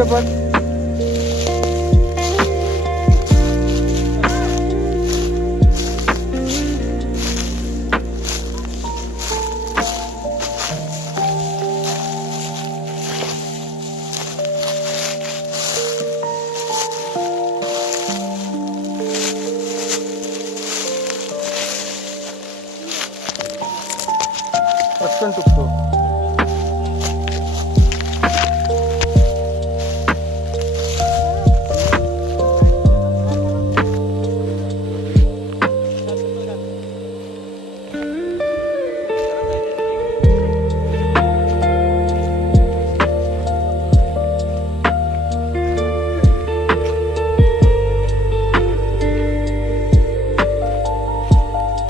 Video पण पटकन टुकतो.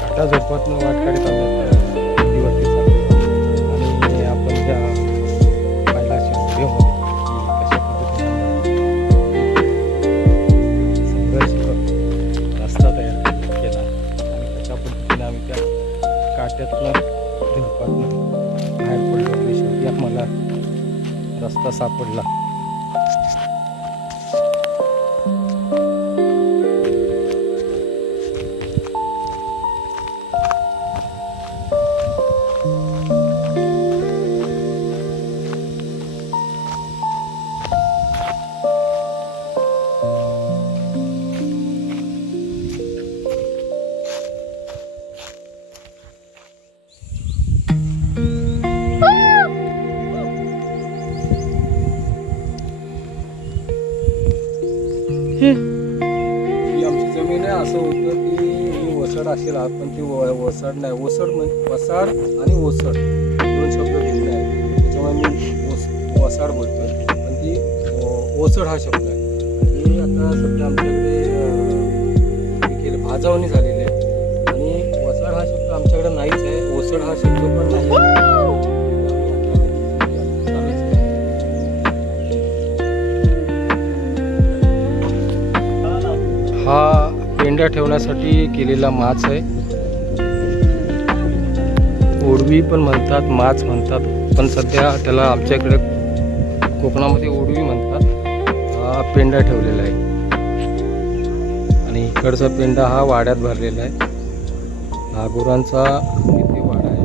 काटा झोपतनं वाट काढत आम्ही नदीवरती चाललो आणि आपण ज्या पाहिला व्हिडिओमध्ये की कशा पद्धतीने संघर्ष करून रस्ता तयार केला आणि कशा पद्धतीने आम्ही त्या काट्यातनं झुडपातनं बाहेर पडलो आणि शेवटी आम्हाला रस्ता सापडला. ही आमची जमीन आहे. असं होतं की ही वसड असेल पण ती वसड नाही. वसाड आणि ओसड दोन शब्द भिन्न आहेत. त्याच्यामुळे मी वसाड बोलतोय पण ती ओसड हा शब्द आहे. ही आता सध्या आमच्याकडे केलं भाजावणी झालेली आहे आणि वसाड हा शब्द आमच्याकडे नाहीच आहे. ओसड हा शब्द पण नाही. हा पेंड्या ठेवण्यासाठी केलेला माच आहे. ओडवी पण म्हणतात, माच म्हणतात, पण सध्या त्याला आमच्या इकडे कोकणामध्ये ओडवी म्हणतात. हा पेंडा ठेवलेला आहे आणि इकडचा पेंडा हा वाड्यात भरलेला आहे. हा गुरांचा इथे वाडा आहे.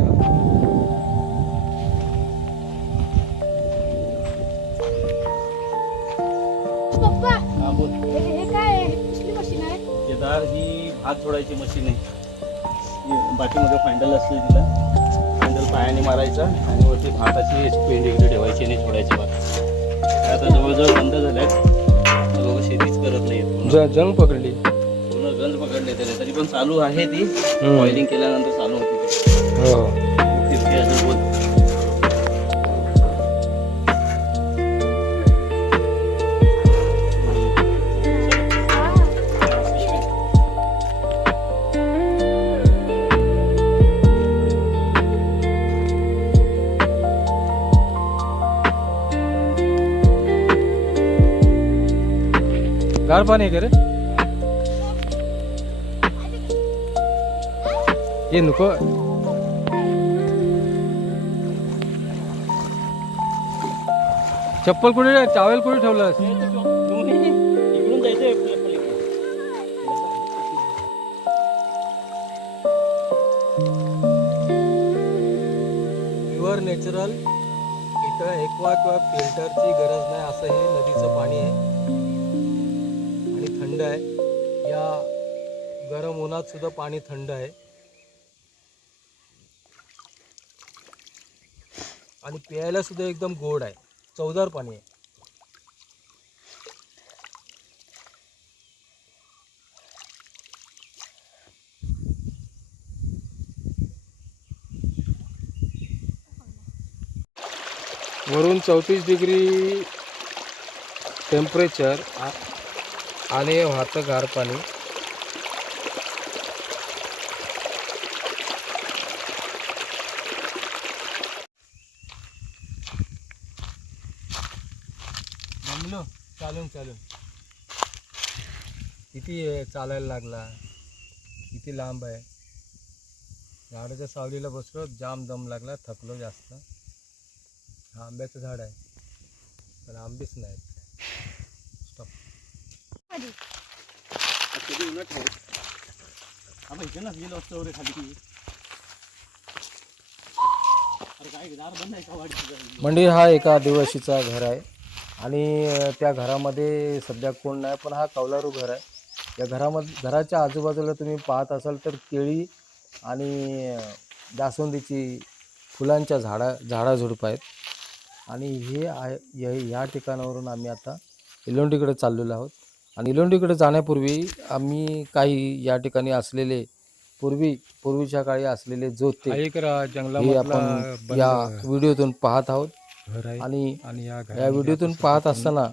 ही भात झोडायची मशीन आहे. बाकीमध्ये फँडल असते, तिला फँडल पायाने मारायचा आणि वरती भाताची पेंडी इकडे ठेवायची आणि झोडायची भात. आता जवळजवळ बंद झाल्यात. लोक शेतीच करत नाहीत. जंग पकडली, पूर्ण गंज पकडले त्याला. तरी पण चालू आहे ती. ऑइलिंग केल्यानंतर चालू होती ती. हो फिरते अजून बोल. गार पाणी आहे का रे? ये नको. चप्पल कुठे, टॉवेल कुठे ठेवलंस? इकडून जायचंय. Pure natural. इथं एक्वा किंवा फिल्टरची गरज नाही असं हे नदीचं पाणी आहे आणि थंड आहे. या गरम उन्हात सुद्धा पाणी थंड आहे आणि प्यायला सुद्धा एकदम गोड आहे. चवदार पाणी आहे. वरून 34 डिग्री टेम्परेचर आणि वाहतं गार पाणी. जमलो चालून चालून. किती चालायला लागला, किती लांब आहे. झाडाच्या सावलीला बसलो, जाम दम लागला, थकलो जास्त. हा आंब्याचं झाड आहे पण आंबेच नाहीत. कधी उन्हात ठेव आपण इथे ना गेलो असतो रे खाली अरे काय दार बंद आहे का वाटतं मंदिर हा एका आदिवासीचा घर आहे आणि त्या घरामध्ये सध्या कोण नाही, पण हा कौलारू घर आहे. या घराच्या आजूबाजूला तुम्ही पाहत असाल तर केळी आणि जास्वंदीची फुलांच्या झाडाझुडपं आहेत. आणि हे आहे या ठिकाणावरून आम्ही आता इलोंडीकडे चाललेलो आहोत. आणि इलोंडीकडे जाण्यापूर्वी आम्ही काही या ठिकाणी असलेले पूर्वीच्या काळी असलेले जोते हे आपण या व्हिडिओतून पाहत आहोत. आणि या व्हिडिओतून पाहत असताना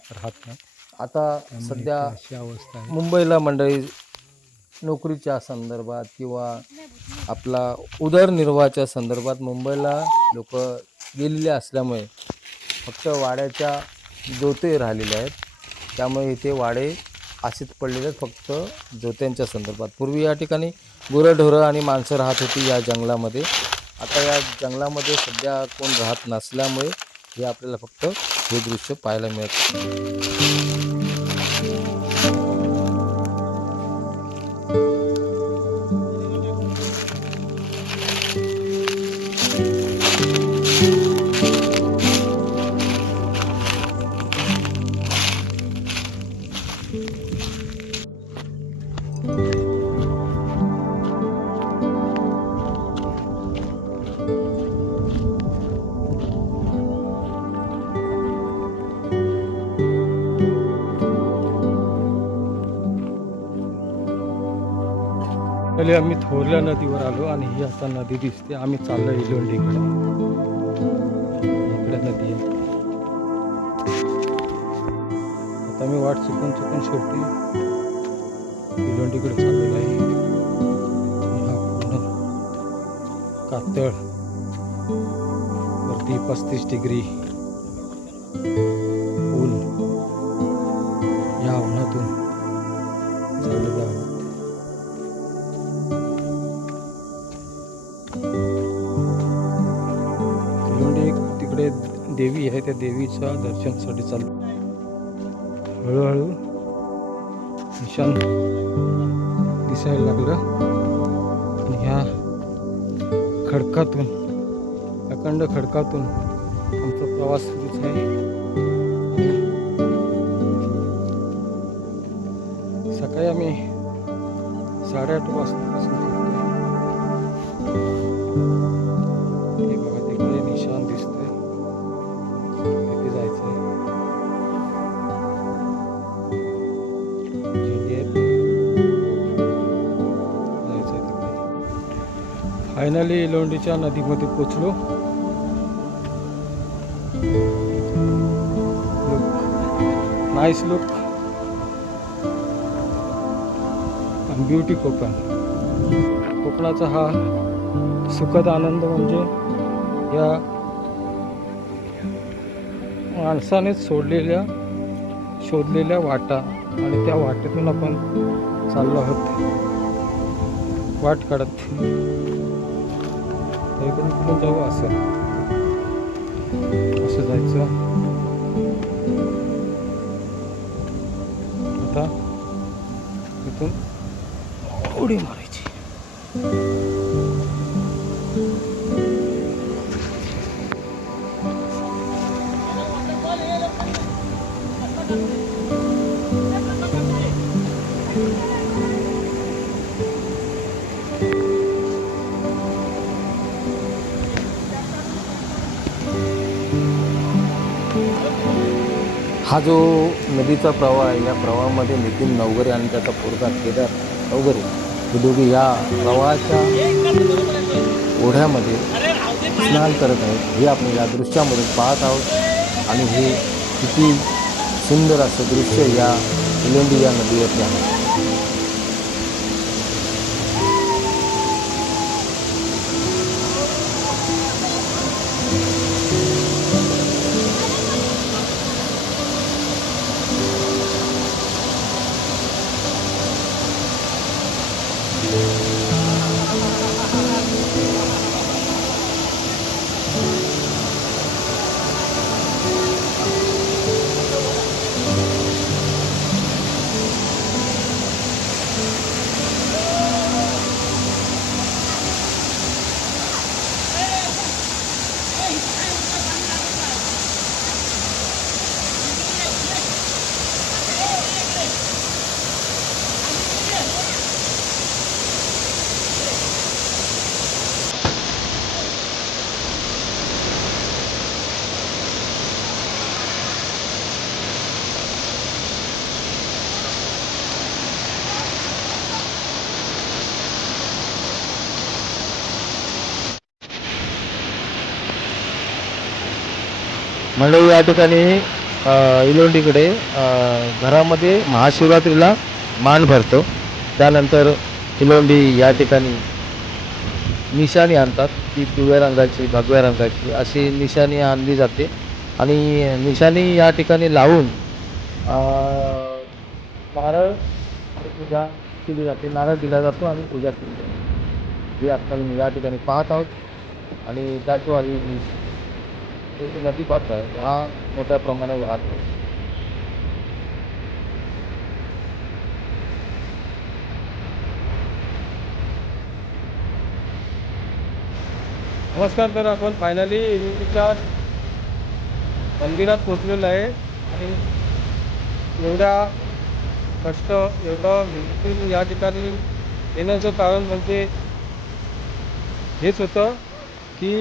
आता सध्या मुंबईला मंडळी नोकरीच्या संदर्भात किंवा आपला उदरनिर्वाहाच्या संदर्भात मुंबईला लोक गेलेले असल्यामुळे फक्त वाड्याच्या जोते राहिलेले आहेत. त्यामुळे इथे वाडे आशित पडलेले आहेत फक्त जोत्यांच्या संदर्भात. पूर्वी या ठिकाणी गुरंढोरं आणि माणसं राहत होती या जंगलामध्ये. आता या जंगलामध्ये सध्या कोण राहत नसल्यामुळे हे आपल्याला फक्त हे दृश्य पाहायला मिळतं. पहिले आम्ही थोरल्या नदीवर आलो आणि ही आता नदी दिसते. आम्ही चाललो इलोंडीकडे. इकडे नदी आहे. आता मी वाट चुकून शेवटी इलोंडीकडे चाललेलो आहे. हा पूर्ण कातळ वरती 35 डिग्री ऊन या उन्हातून चाललेलो आहोत. तिकडे देवी आहे, त्या देवीच्या दर्शनासाठी चाललो. हळूहळू निशाण दिसायला लागलं आणि ह्या खडकातून अखंड खडकातून आमचा प्रवास सुरूच आहे. सकाळी आम्ही 8:30 वाजतापासून हे बघा तिकडे निशाण दिसतंय, तिथे जायचं आहे. फायनली इलोंडीच्या नदीमध्ये पोचलो. नाईस लुक आणि ब्युटी कोकण. कोकणाचा हा सुखद आनंद म्हणजे या माणसानेच शोधलेल्या वाटा आणि त्या वाटेतून आपण चाललो आहोत वाट काढत. इकडून कुठून जाऊ असं जायचं. आता इथून उडी मारायची. हा जो नदीचा प्रवाह आहे, या प्रवाहामध्ये नितीन नवघरे आणि त्याचा पोरगा केदार नवघरे हे दोघे या प्रवाहाच्या ओढ्यामध्ये स्नान करत आहेत. हे आपण या दृश्यामधून पाहत आहोत आणि हे किती सुंदर असं दृश्य या इलोंडी या नदीवरती आहे. मंडळी या ठिकाणी इलोंडीकडे घरामध्ये महाशिवरात्रीला मान भरतो. त्यानंतर इलोंडी या ठिकाणी निशाणी आणतात, ती पिवळ्या रंगाची भगव्या रंगाची अशी निशाणी आणली जाते आणि निशाणी या ठिकाणी लावून नारळ पूजा केली जाते. नारळ दिला जातो आणि पूजा केली जाते. हे आता या ठिकाणी पाहत आहोत आणि दाटवाडी नदी पाहत आहे, हा मोठ्या प्रमाणात वाहतो. नमस्कार. तर आपण फायनली इलोंडीच्या मंदिरात पोचलेलो आहे आणि एवढ्या कष्ट एवढं मेहनतीने या ठिकाणी येण्याचं कारण म्हणजे हेच होतं की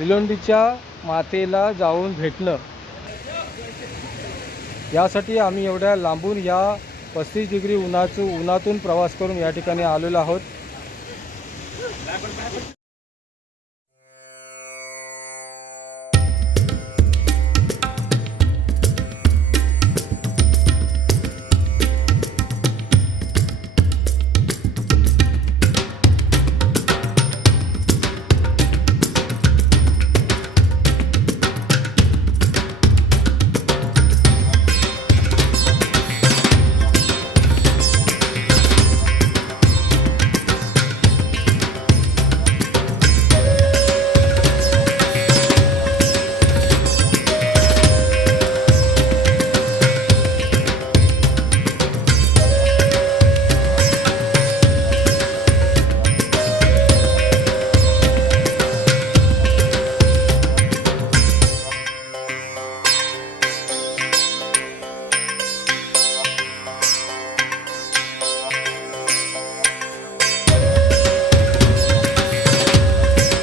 इलोंडीच्या मातेला जाऊन भेटणं. यासाठी आम्ही एवढ्या लांबून या 35 डिग्री उन्हातून प्रवास करून या ठिकाणी आलेलो आहोत.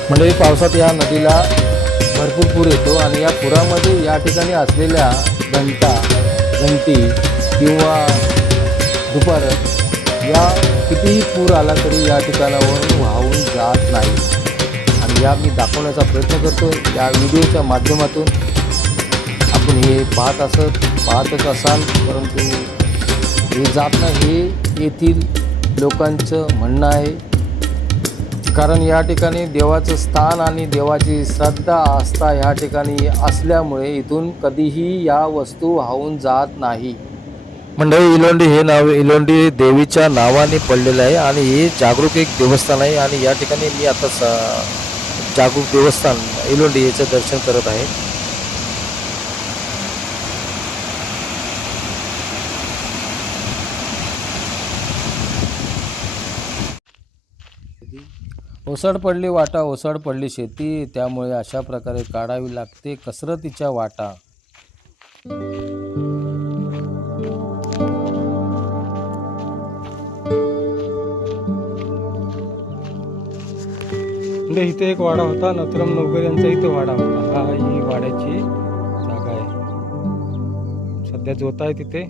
म्हणजे पावसात या नदीला भरपूर पूर येतो आणि या पुरामध्ये या ठिकाणी असलेल्या घंटी किंवा दुपार या कितीही पूर आला तरी या ठिकाणावरून वाहून जात नाही. आणि या मी दाखवण्याचा प्रयत्न करतो या व्हिडिओच्या माध्यमातून. आपण हे पाहतच असाल, परंतु हे जात नाही हे येथील लोकांचं म्हणणं आहे. कारण या ठिकाणी देवाचं स्थान आणि देवाची श्रद्धा आस्था या ठिकाणी असल्यामुळे इथून कधीही या वस्तू वाहून जात नाही. मंडळी, इलोंडी हे नाव इलोंडी देवीच्या नावाने पडलेलं आहे आणि हे जागरूक एक देवस्थान आहे. आणि या ठिकाणी मी आता जागरूक देवस्थान इलोंडी याचं दर्शन करत आहे. ओसाड पडली वाटा, ओसाड पडली शेती, त्यामुळे अशा प्रकारे काढावी लागते कसरतीच्या वाटा. म्हणजे इथे एक वाडा होता, नथुराम नवकर यांचा इथे वाडा होता. हा ही वाड्याची जागा आहे. सध्या जोत आहे तिथे.